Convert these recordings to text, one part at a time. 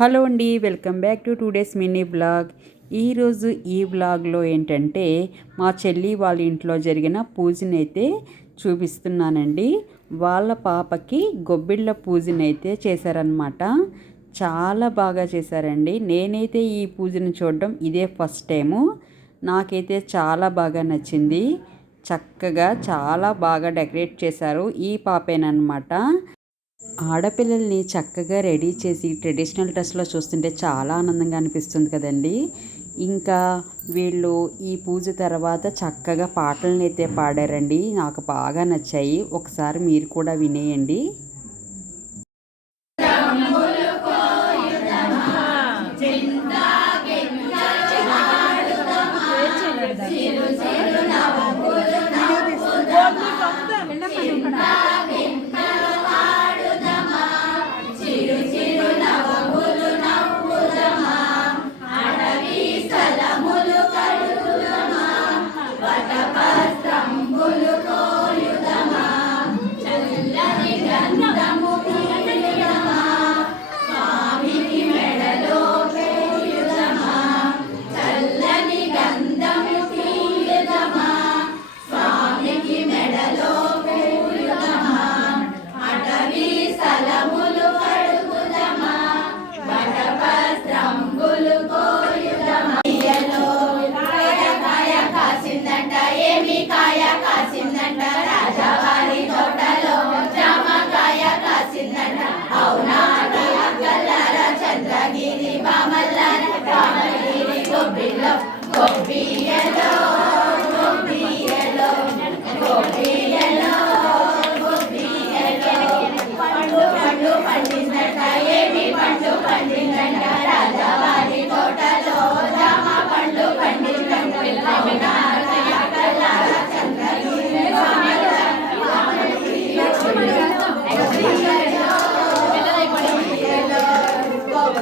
Hello అండి welcome back to two days mini blog. ఈరోజు ఈ బ్లాగ్లో ఏంటంటే మా చెల్లి వాళ్ళ ఇంట్లో జరిగిన పూజనైతే చూపిస్తున్నానండి. వాళ్ళ పాపకి గొబ్బిళ్ళ పూజనైతే చేశారనమాట చాలా బాగా చేశారండి. నేనైతే ఈ పూజను చూడడం ఇదే ఫస్ట్ టైము. నాకైతే చాలా బాగా నచ్చింది. చక్కగా చాలా బాగా డెకరేట్ చేశారు ఈ పాపేనమాట ఆడపిల్లల్ని చక్కగా రెడీ చేసి ట్రెడిషనల్ డ్రెస్లో చూస్తుంటే చాలా ఆనందంగా అనిపిస్తుంది కదండి. ఇంకా వీళ్ళు ఈ పూజ తర్వాత చక్కగా పాటలను అయితే పాడారండి. నాకు బాగా నచ్చాయి. ఒకసారి మీరు కూడా వినేయండి.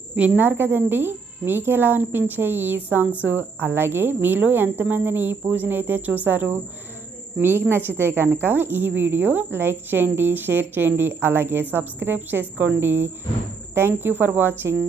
విన్నారు కదండి. మీకు ఎలా అనిపించాయి ఈ సాంగ్స్? అలాగే మీలో ఎంతమందిని ఈ పూజనైతే చూశారు? మీకు నచ్చితే కనుక ఈ వీడియో లైక్ చేయండి షేర్ చేయండి అలాగే సబ్స్క్రైబ్ చేసుకోండి. Thank you for watching.